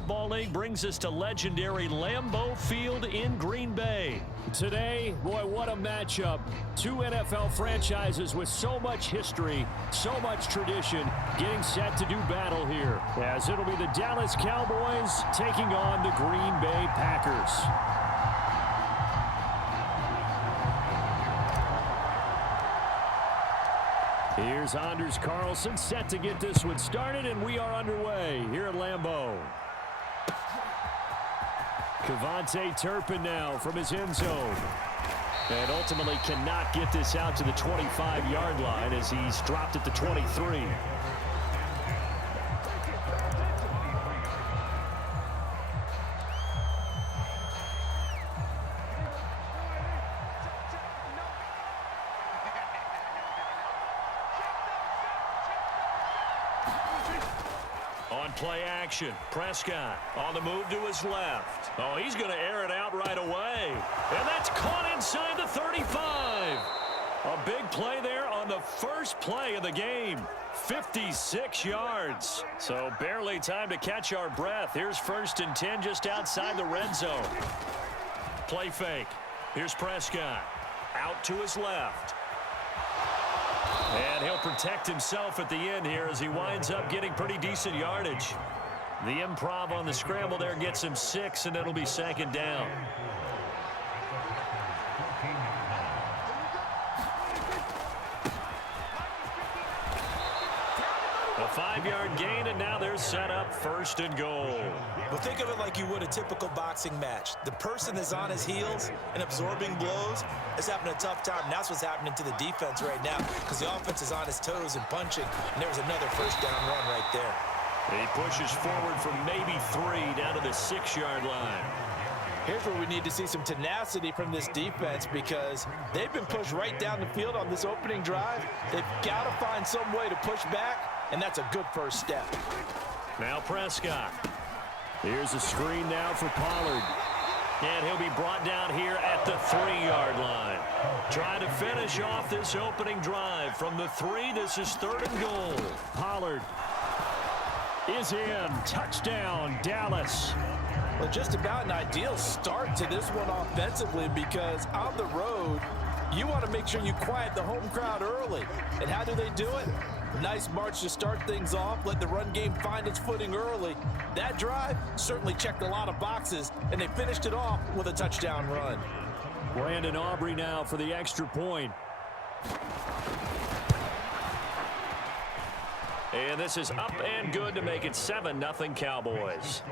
Football League brings us to legendary Lambeau Field in Green Bay. Today, boy, what a matchup. Two NFL franchises with so much history, so much tradition, getting set to do battle here, as it'll be the Dallas Cowboys taking on the Green Bay Packers. Here's Anders Carlson set to get this one started, and we are underway here at Lambeau. Cavante Turpin now from his end zone. And ultimately cannot get this out to the 25-yard line as he's dropped at the 23. On play action, Prescott on the move to his left. Oh, he's going to air it out right away. And that's caught inside the 35. A big play there on the first play of the game. 56 yards. So barely time to catch our breath. Here's 1st and 10 just outside the red zone. Play fake. Here's Prescott. Out to his left. And he'll protect himself at the end here as he winds up getting pretty decent yardage. The improv on the scramble there gets him 6, and it'll be 2nd down. A 5-yard gain, and now they're set up 1st and goal. Well, think of it like you would a typical boxing match. The person is on his heels and absorbing blows is having a tough time. And that's what's happening to the defense right now because the offense is on his toes and punching, and there's another 1st down run right there. He pushes forward from maybe 3 down to the 6-yard line. Here's where we need to see some tenacity from this defense because they've been pushed right down the field on this opening drive. They've got to find some way to push back, and that's a good first step. Now Prescott. Here's a screen now for Pollard. And he'll be brought down here at the 3-yard line. Trying to finish off this opening drive from the 3. This is 3rd and goal. Pollard is in. Touchdown, Dallas. Well, just about an ideal start to this one offensively because on the road, you want to make sure you quiet the home crowd early. And how do they do it? Nice march to start things off. Let the run game find its footing early. That drive certainly checked a lot of boxes, and they finished it off with a touchdown run. Brandon Aubrey now for the extra point. And this is up and good to make it 7-0 Cowboys.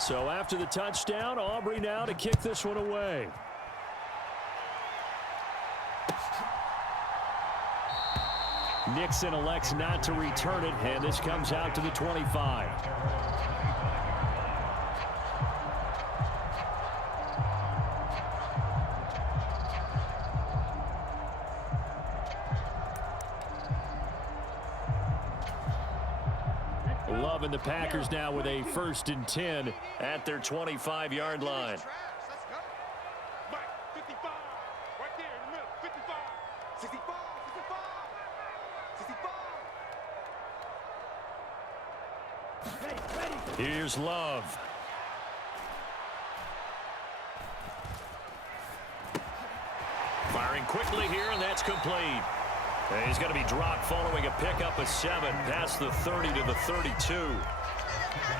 So after the touchdown, Aubrey now to kick this one away. Nixon elects not to return it, and this comes out to the 25. Love and the Packers now with a 1st and 10 at their 25-yard line. Here's Love. Firing quickly here, and that's complete. And he's going to be dropped following a pickup of 7 past the 30 to the 32.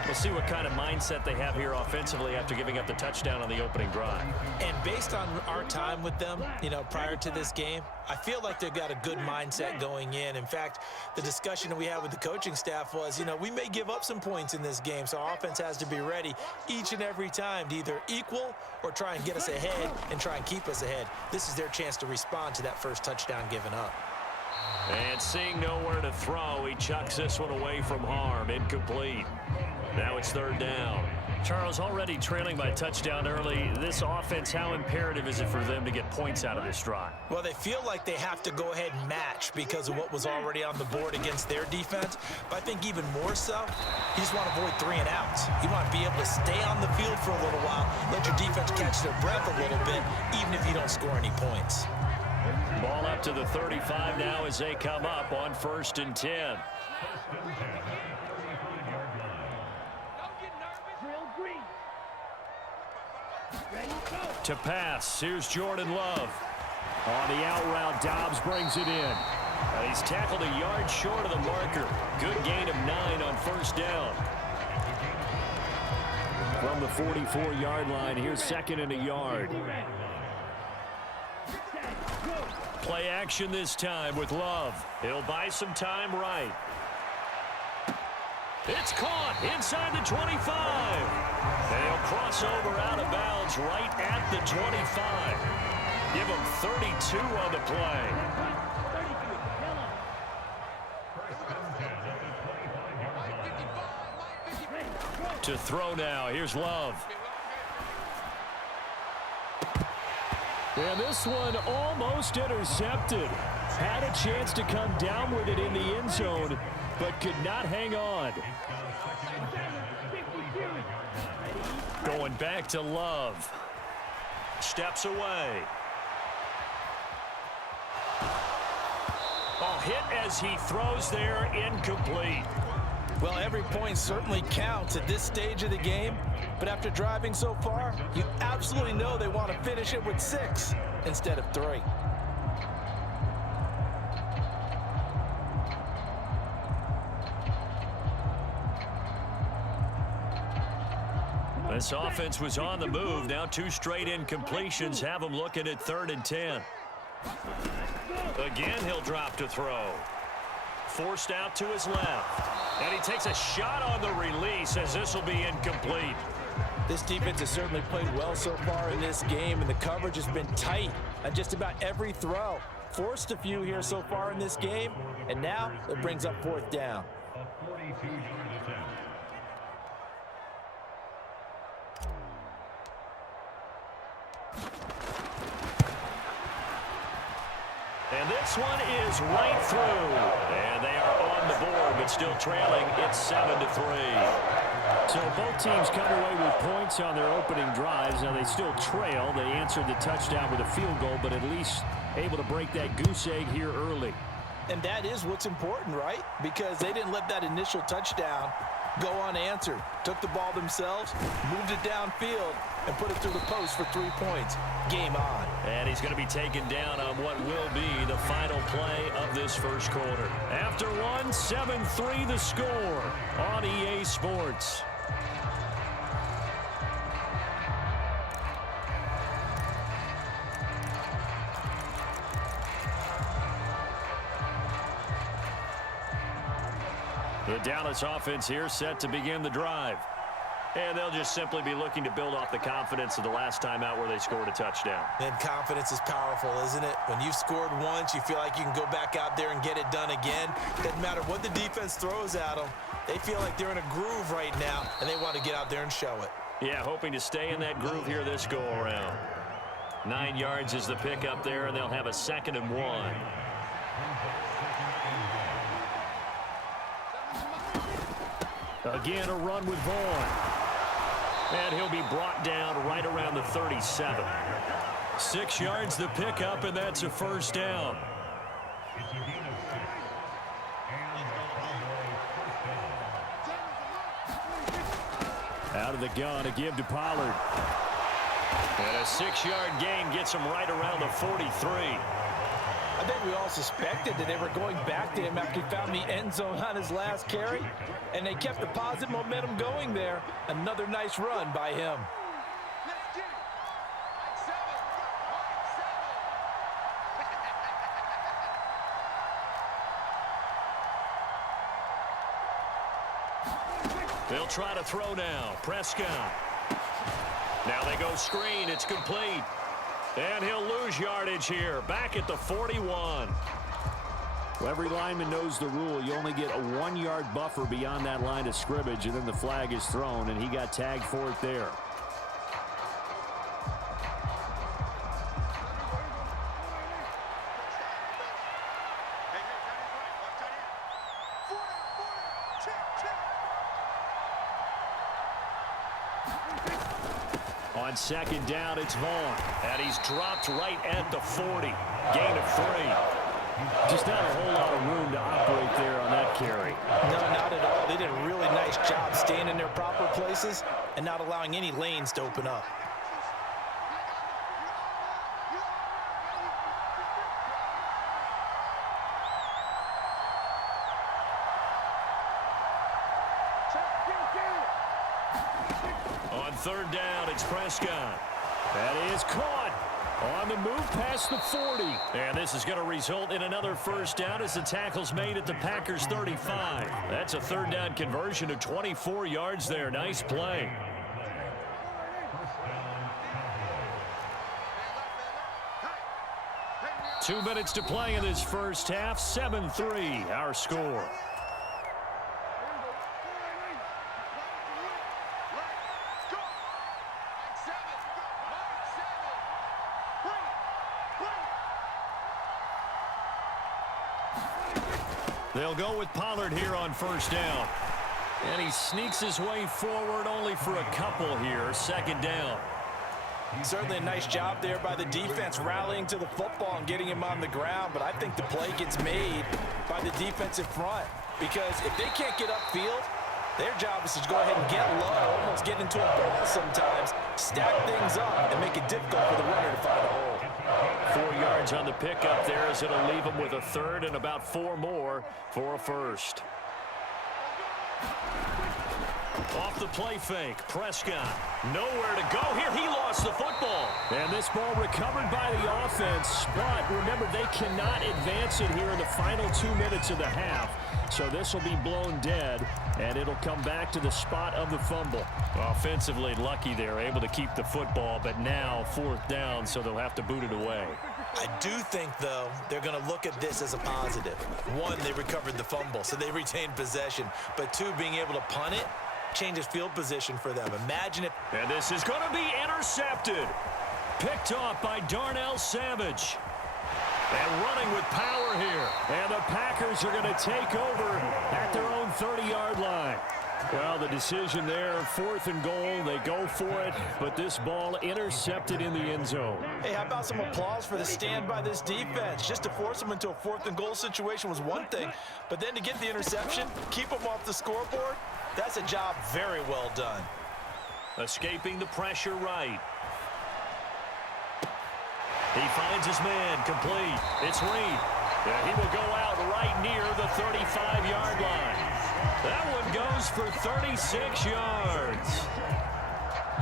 We'll see what kind of mindset they have here offensively after giving up the touchdown on the opening drive. And based on our time with them, prior to this game, I feel like they've got a good mindset going in. In fact, the discussion that we had with the coaching staff was, we may give up some points in this game, so our offense has to be ready each and every time to either equal or try and get us ahead and try and keep us ahead. This is their chance to respond to that first touchdown given up. And seeing nowhere to throw, he chucks this one away from harm. Incomplete. Now it's 3rd down. Charles, already trailing by touchdown early. This offense, how imperative is it for them to get points out of this drive? Well, they feel like they have to go ahead and match because of what was already on the board against their defense. But I think even more so, you just want to avoid 3 and outs. You want to be able to stay on the field for a little while, let your defense catch their breath a little bit, even if you don't score any points. Ball up to the 35 now as they come up on 1st and 10. To pass, here's Jordan Love. On the out route, Dobbs brings it in. He's tackled a yard short of the marker. Good gain of 9 on 1st down. From the 44-yard line, here's 2nd and a yard. Play action this time with Love. He'll buy some time right. It's caught inside the 25. They'll cross over out of bounds right at the 25. Give him 32 on the play. To throw now. Here's Love. And this one almost intercepted. Had a chance to come down with it in the end zone, but could not hang on. Going back to Love. Steps away. Hit as he throws there, incomplete. Well, every point certainly counts at this stage of the game, but after driving so far, you absolutely know they want to finish it with 6 instead of 3. This offense was on the move. Now 2 straight incompletions have them looking at 3rd and 10. Again, he'll drop to throw. Forced out to his left. And he takes a shot on the release as this will be incomplete. This defense has certainly played well so far in this game, and the coverage has been tight on just about every throw. Forced a few here so far in this game, and now it brings up 4th down. And this one is right through. And they are on the board, but still trailing. It's 7-3. So both teams come away with points on their opening drives. Now they still trail. They answered the touchdown with a field goal, but at least able to break that goose egg here early. And that is what's important, right? Because they didn't let that initial touchdown go unanswered. Took the ball themselves, moved it downfield, and put it through the post for 3 points. Game on. And he's going to be taken down on what will be the final play of this first quarter. After one, 7-3 the score on EA Sports. The Dallas offense here set to begin the drive. And they'll just simply be looking to build off the confidence of the last time out where they scored a touchdown. And confidence is powerful, isn't it? When you've scored once, you feel like you can go back out there and get it done again. Doesn't matter what the defense throws at them. They feel like they're in a groove right now, and they want to get out there and show it. Yeah, hoping to stay in that groove here this go-around. 9 yards is the pickup there, and they'll have a 2nd and 1. Again, a run with Vaughn. And he'll be brought down right around the 37. 6 yards the pickup, and that's a 1st down. Out of the gun, a give to Pollard. And a 6-yard gain gets him right around the 43. I think we all suspected that they were going back to him after he found the end zone on his last carry, and they kept the positive momentum going there. Another nice run by him. They'll try to throw now. Prescott. Now they go screen. It's complete. And he'll lose yardage here. Back at the 41. Well, every lineman knows the rule. You only get a 1-yard buffer beyond that line of scrimmage, and then the flag is thrown, and he got tagged for it there. On 2nd down, it's Vaughn. And he's dropped right at the 40. gain of 3. Just not a whole lot of room to operate there on that carry. No, not at all. They did a really nice job staying in their proper places and not allowing any lanes to open up. On third down, it's Prescott. That is caught. On the move past the 40. And this is going to result in another first down as the tackle's made at the Packers' 35. That's a third down conversion of 24 yards there. Nice play. Two minutes to play in this first half. 7-3, our score. They'll go with Pollard here on first down. And he sneaks his way forward only for a couple here. Second down. Certainly a nice job there by the defense rallying to the football and getting him on the ground. But I think the play gets made by the defensive front. Because if they can't get upfield, their job is to go ahead and get low, almost get into a ball sometimes, stack things up, and make it difficult for the runner to find a hole. 4 yards on the pickup there as it'll leave him with a third and about 4 more for a first. Off the play fake, Prescott. Nowhere to go here. He lost the football. And this ball recovered by the offense. But remember, they cannot advance it here in the final 2 minutes of the half. So this will be blown dead, and it'll come back to the spot of the fumble. Offensively lucky they're able to keep the football, but now fourth down, so they'll have to boot it away. I do think, though, they're going to look at this as a positive. One, they recovered the fumble, so they retained possession. But two, being able to punt it changes field position for them. Imagine if... And this is going to be intercepted. Picked off by Darnell Savage. And running with power here. And the Packers are going to take over at their own 30-yard line. Well, the decision there, 4th and goal, they go for it, but this ball intercepted in the end zone. Hey, how about some applause for the stand by this defense? Just to force them into a 4th and goal situation was one thing, but then to get the interception, keep them off the scoreboard, that's a job very well done. Escaping the pressure right. He finds his man, complete. It's Reed. And he will go out right near the 35-yard line. That one goes for 36 yards.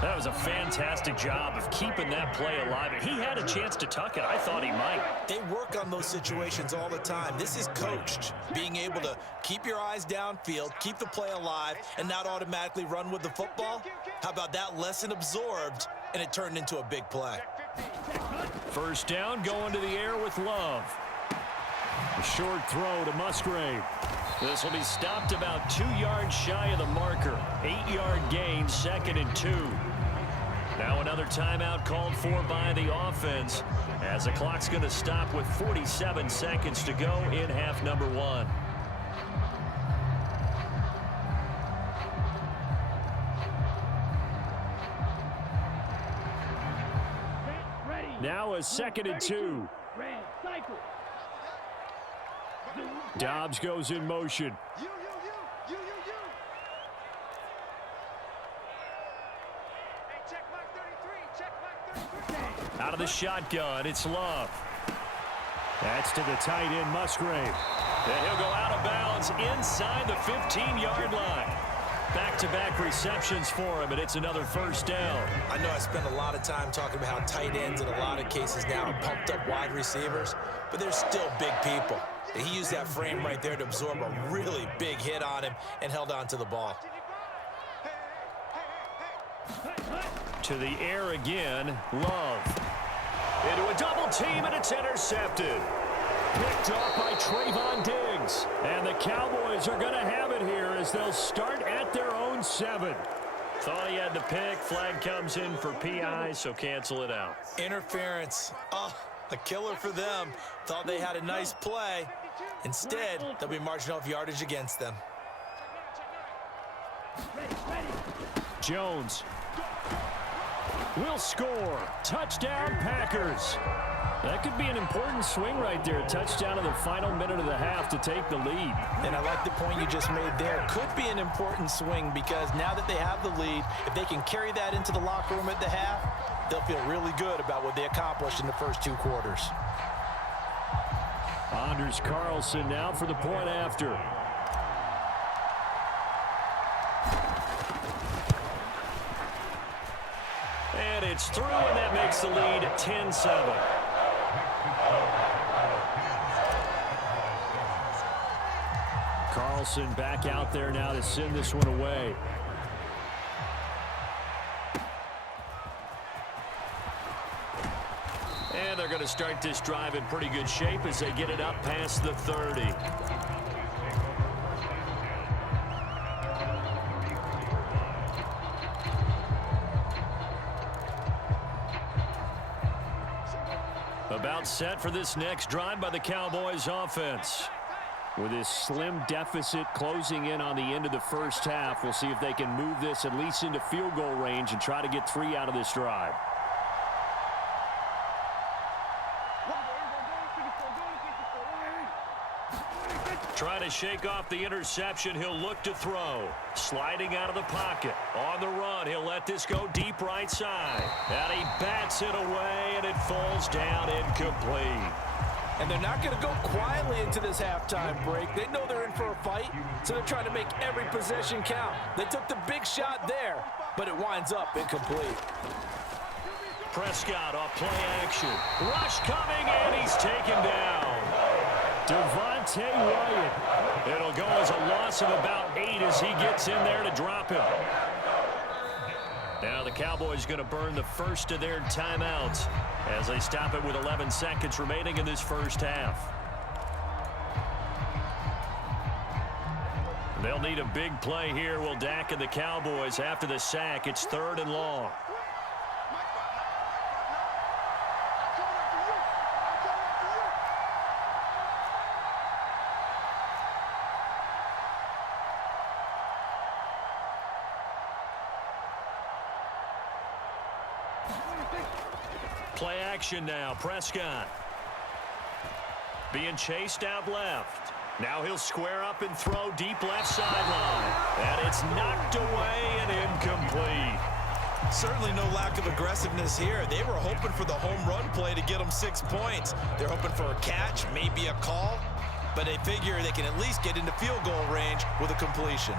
That was a fantastic job of keeping that play alive. He had a chance to tuck it. I thought he might. They work on those situations all the time. This is coached, being able to keep your eyes downfield, keep the play alive, and not automatically run with the football. How about that lesson absorbed, and it turned into a big play? First down, going to the air with Love. A short throw to Musgrave. This will be stopped about 2 yards shy of the marker. 8-yard gain, 2nd and 2. Now another timeout called for by the offense as the clock's going to stop with 47 seconds to go in half number 1. Now a 2nd and 2. Dobbs goes in motion. Out of the shotgun, it's Love. That's to the tight end, Musgrave. And he'll go out of bounds inside the 15-yard line. Back-to-back receptions for him, and it's another first down. I know I spend a lot of time talking about how tight ends in a lot of cases now are pumped up wide receivers, but they're still big people. He used that frame right there to absorb a really big hit on him and held on to the ball. To the air again, Love. Into a double team, and it's intercepted. Picked off by Trayvon Diggs. And the Cowboys are going to have it here as they'll start at their own 7. Thought he had the pick. Flag comes in for PI, so cancel it out. Interference. Oh, a killer for them. Thought they had a nice play. Instead, they'll be marching off yardage against them. Jones. will score. Touchdown, Packers. That could be an important swing right there. Touchdown in the final minute of the half to take the lead. And I like the point you just made there. Could be an important swing because now that they have the lead, if they can carry that into the locker room at the half, they'll feel really good about what they accomplished in the first 2 quarters. Anders Carlson now for the point after. And it's through, and that makes the lead 10-7. Carlson back out there now to send this one away. And they're going to start this drive in pretty good shape as they get it up past the 30. About set for this next drive by the Cowboys offense. With this slim deficit closing in on the end of the first half, we'll see if they can move this at least into field goal range and try to get 3 out of this drive. Trying to shake off the interception. He'll look to throw. Sliding out of the pocket. On the run. He'll let this go deep right side. And he bats it away, and it falls down incomplete. And they're not going to go quietly into this halftime break. They know they're in for a fight, so they're trying to make every possession count. They took the big shot there, but it winds up incomplete. Prescott off play action. Rush coming, and he's taken down. Devontae Wyatt. It'll go as a loss of about 8 as he gets in there to drop him. Now the Cowboys going to burn the first of their timeouts as they stop it with 11 seconds remaining in this first half. They'll need a big play here. Will Dak and the Cowboys after the sack. It's 3rd and long. Play action now. Prescott being chased out left. Now he'll square up and throw deep left sideline. And it's knocked away and incomplete. Certainly no lack of aggressiveness here. They were hoping for the home run play to get them 6 points. They're hoping for a catch, maybe a call, but they figure they can at least get into field goal range with a completion.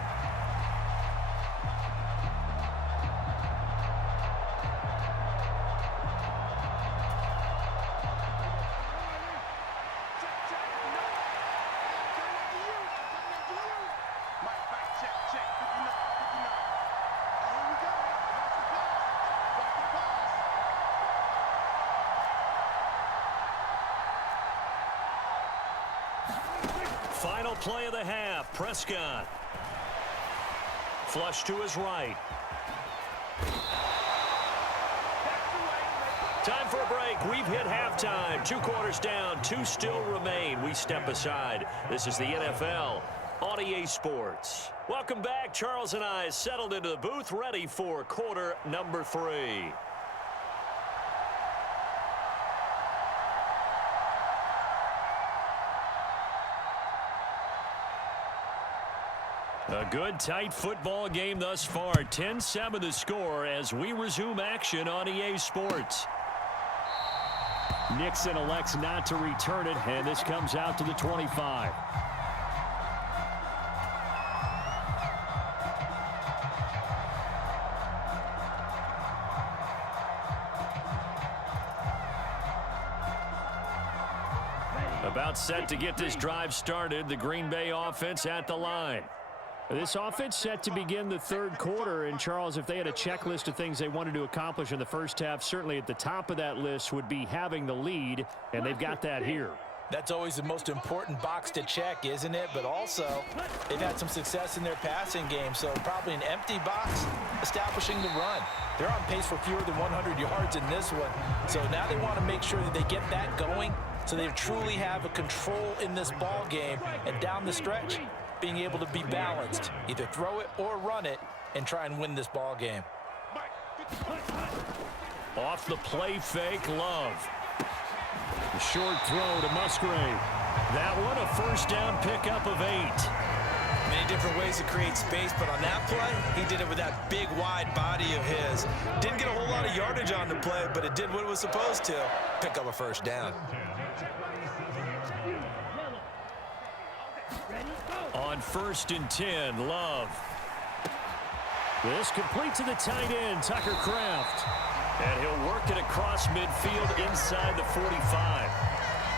Final play of the half. Prescott. Flush to his right. Time for a break. We've hit halftime. 2 quarters down. 2 still remain. We step aside. This is the NFL on EA Sports. Welcome back. Charles and I settled into the booth, ready for quarter number 3. A good, tight football game thus far. 10-7 the score as we resume action on EA Sports. Nixon elects not to return it, and this comes out to the 25. About set to get this drive started. The Green Bay offense at the line. This offense set to begin the 3rd quarter, and Charles, if they had a checklist of things they wanted to accomplish in the first half, certainly at the top of that list would be having the lead, and they've got that here. That's always the most important box to check, isn't it? But also, they've had some success in their passing game, so probably an empty box establishing the run. They're on pace for fewer than 100 yards in this one, so now they want to make sure that they get that going so they truly have a control in this ball game, and down the stretch, being able to be balanced, either throw it or run it, and try and win this ball game. Off the play fake, Love. The short throw to Musgrave. That one a first down pickup of 8. Many different ways to create space, but on that play, he did it with that big, wide body of his. Didn't get a whole lot of yardage on the play, but it did what it was supposed to. Pick up a first down. On 1st and 10, Love. This complete to the tight end, Tucker Kraft. And he'll work it across midfield inside the 45.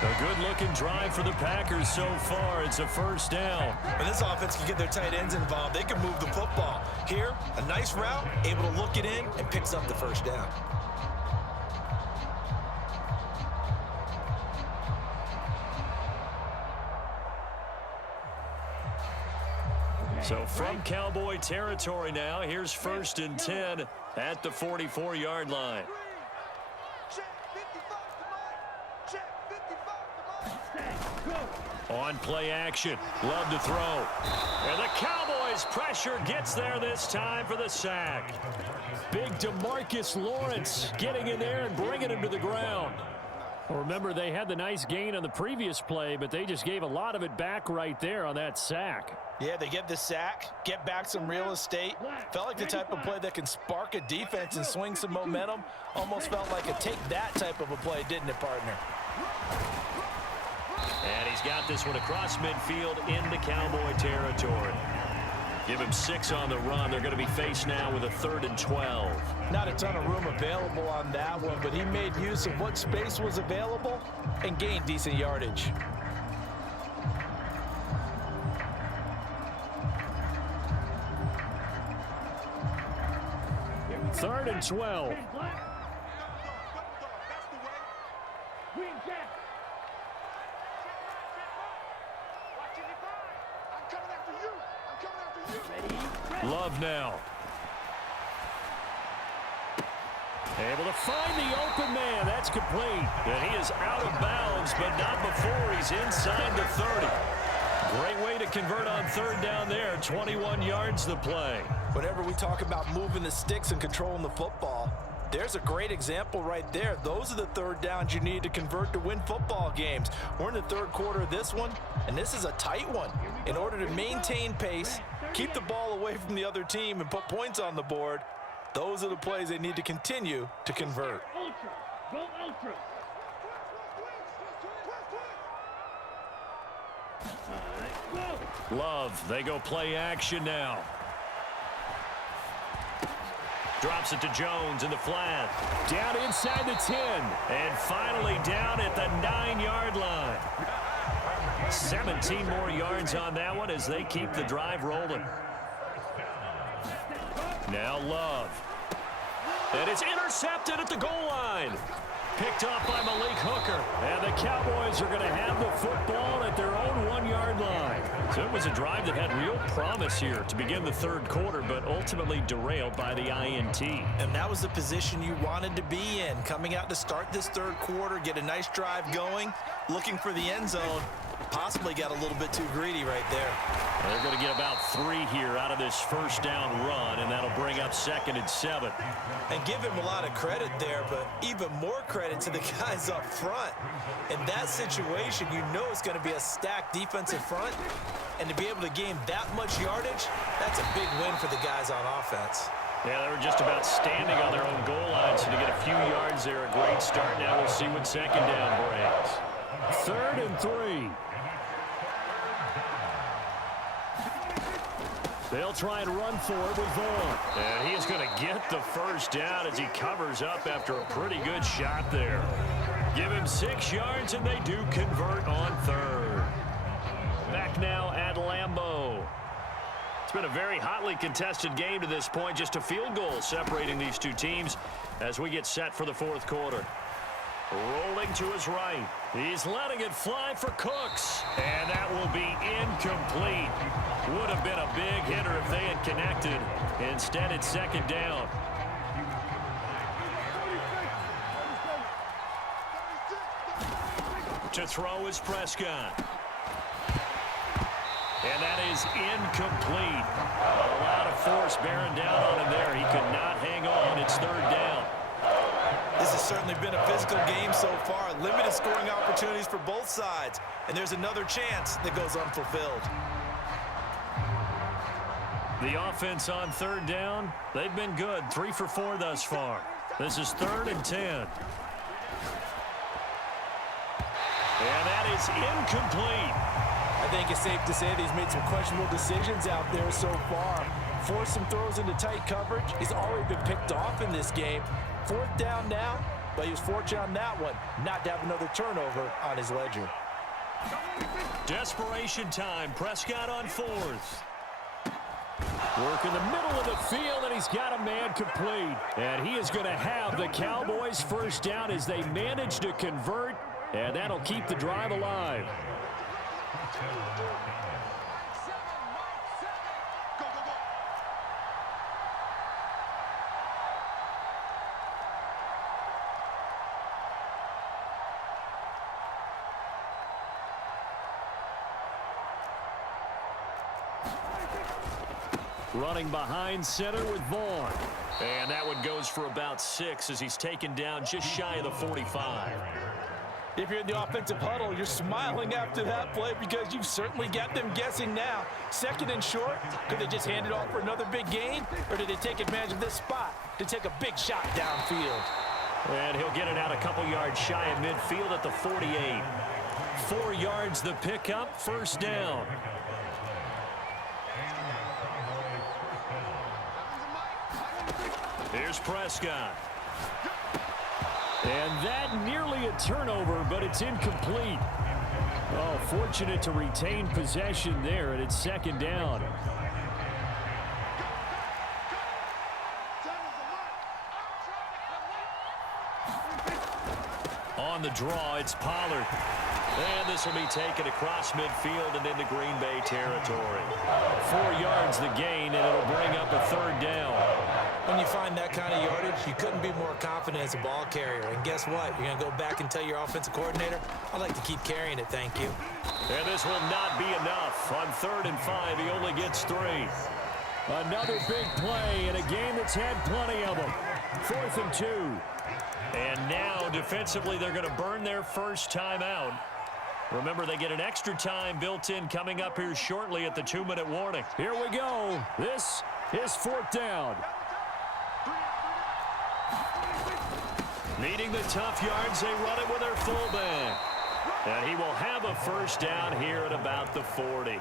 A good-looking drive for the Packers so far. It's a first down. When this offense can get their tight ends involved, they can move the football. Here, a nice route, able to look it in, and picks up the first down. So from Cowboy territory now, here's 1st and 10 at the 44-yard line. On play action, Love to throw. And the Cowboys pressure gets there this time for the sack. Big DeMarcus Lawrence getting in there and bringing him to the ground. Well, remember, they had the nice gain on the previous play, but they just gave a lot of it back right there on that sack. Yeah, they get the sack, get back some real estate. Felt like the type of play that can spark a defense and swing some momentum. Almost felt like a take that type of a play, didn't it, partner? And he's got this one across midfield into Cowboy territory. Give him 6 on the run. They're going to be faced now with a 3rd and 12. Not a ton of room available on that one, but he made use of what space was available and gained decent yardage. Third and 12. Love now. Able to find the open man. That's complete. And he is out of bounds, but not before he's inside the 30. Great way to convert on 3rd down there. 21 yards the play. Whenever we talk about moving the sticks and controlling the football, there's a great example right there. Those are the 3rd downs you need to convert to win football games. We're in the 3rd quarter of this one, and this is a tight one. In order to maintain pace, keep the ball away from the other team, and put points on the board, those are the plays they need to continue to convert. Love, they go play action now. Drops it to Jones in the flat. Down inside the 10. And finally down at the 9-yard line. 17 more yards on that one as they keep the drive rolling. Now Love. And it's intercepted at the goal line. Picked off by Malik Hooker. And the Cowboys are going to have the football at their own 1-yard line. So it was a drive that had real promise here to begin the 3rd quarter, but ultimately derailed by the INT. And that was the position you wanted to be in. Coming out to start this 3rd quarter, get a nice drive going, looking for the end zone. Possibly got a little bit too greedy right there. They're going to get about 3 here out of this first down run, and that'll bring up 2nd and 7. And give him a lot of credit there, but even more credit to the guys up front. In that situation, you know it's going to be a stacked defensive front, and to be able to gain that much yardage, that's a big win for the guys on offense. Yeah, they were just about standing on their own goal line, so to get a few yards there, a great start. Now we'll see what 2nd down brings. 3rd and 3. They'll try and run for it with Vaughn. And he is going to get the first down as he covers up after a pretty good shot there. Give him 6 yards, and they do convert on 3rd. Back now at Lambeau. It's been a very hotly contested game to this point. Just a field goal separating these two teams as we get set for the 4th quarter. Rolling to his right. He's letting it fly for Cooks. And that will be incomplete. Would have been a big hitter if they had connected. Instead, it's 2nd down. To throw is Prescott. And that is incomplete. A lot of force bearing down on him there. He could not hang on. It's 3rd down. certainly been a physical game so far. Limited scoring opportunities for both sides. And there's another chance that goes unfulfilled. The offense on third down, they've been good. 3 for 4 thus far. This is 3rd and 10. And that is incomplete. I think it's safe to say that he's made some questionable decisions out there so far. Forced some throws into tight coverage. He's already been picked off in this game. 4th down now, but he was fortunate on that one not to have another turnover on his ledger. Desperation time. Prescott on 4th. Work in the middle of the field, and he's got a man complete. And he is going to have the Cowboys first down as they manage to convert, and that'll keep the drive alive. Running behind center with Vaughn. And that one goes for about 6 as he's taken down just shy of the 45. If you're in the offensive huddle, you're smiling after that play because you've certainly got them guessing now. 2nd and short, could they just hand it off for another big gain? Or did they take advantage of this spot to take a big shot downfield? And he'll get it out a couple yards shy of midfield at the 48. 4 yards the pickup, first down. Here's Prescott. And that nearly a turnover, but it's incomplete. Oh, fortunate to retain possession there, and it's 2nd down. On the draw, it's Pollard. And this will be taken across midfield and into Green Bay territory. 4 yards the gain, and it'll bring up a 3rd down. When you find that kind of yardage, you couldn't be more confident as a ball carrier. And guess what? You're going to go back and tell your offensive coordinator, I'd like to keep carrying it, thank you. And this will not be enough. On 3rd and 5, he only gets 3. Another big play in a game that's had plenty of them. 4th and 2. And now, defensively, they're going to burn their first timeout. Remember, they get an extra time built in coming up here shortly at the 2-minute warning. Here we go. This is 4th down. Needing the tough yards, they run it with their fullback. And he will have a first down here at about the 40.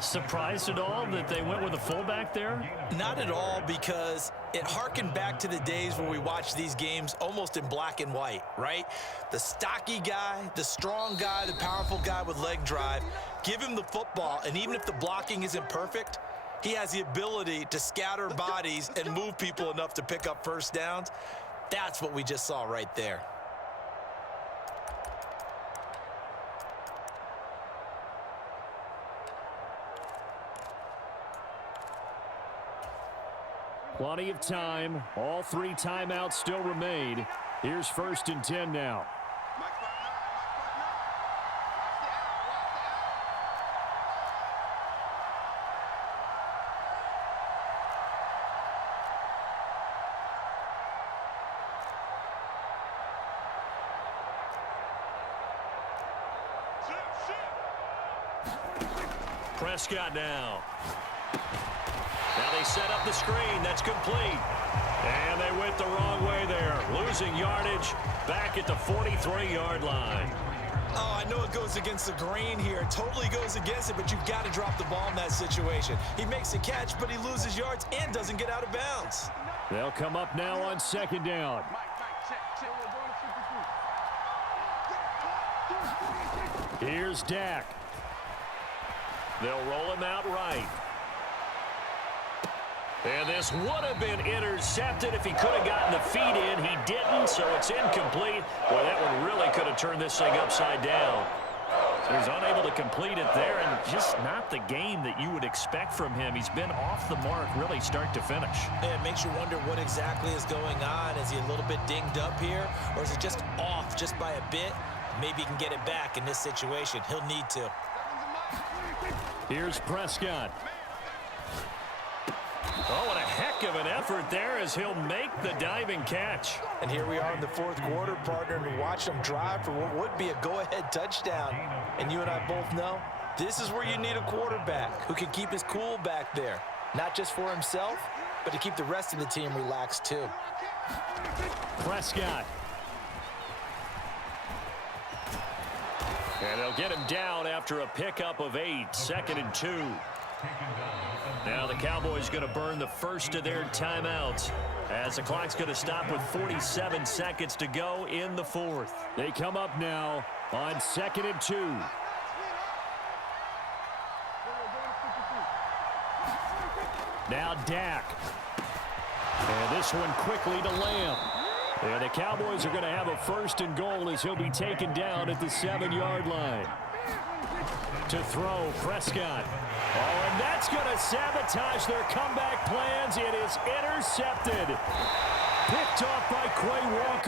Surprised at all that they went with a fullback there? Not at all, because it harkened back to the days where we watched these games almost in black and white, right? The stocky guy, the strong guy, the powerful guy with leg drive. Give him the football, and even if the blocking isn't perfect, he has the ability to scatter bodies and move people enough to pick up first downs. That's what we just saw right there. Plenty of time. All 3 timeouts still remain. Here's 1st and 10 now. Prescott now. Now they set up the screen. That's complete. And they went the wrong way there. Losing yardage back at the 43-yard line. Oh, I know it goes against the grain here. It totally goes against it, but you've got to drop the ball in that situation. He makes a catch, but he loses yards and doesn't get out of bounds. They'll come up now on 2nd down. Here's Dak. They'll roll him out right. And this would have been intercepted if he could have gotten the feet in. He didn't, so it's incomplete. Boy, that one really could have turned this thing upside down. So he's unable to complete it there, and just not the game that you would expect from him. He's been off the mark really start to finish. And it makes you wonder what exactly is going on. Is he a little bit dinged up here, or is it just off just by a bit? Maybe he can get it back in this situation. He'll need to. Here's Prescott. Oh, and a heck of an effort there as he'll make the diving catch. And here we are in the fourth quarter, partner, to watch them drive for what would be a go-ahead touchdown. And you and I both know this is where you need a quarterback who can keep his cool back there, not just for himself, but to keep the rest of the team relaxed too. Prescott. And they'll get him down after a pickup of 8, 2nd and 2. Now the Cowboys going to burn the first of their timeouts as the clock's going to stop with 47 seconds to go in the fourth. They come up now on 2nd and 2. Now Dak. And this one quickly to Lamb. And the Cowboys are going to have a 1st and goal as he'll be taken down at the 7-yard line. To throw, Prescott. Oh, and that's going to sabotage their comeback plans. It is intercepted. Picked off by Quay Walker.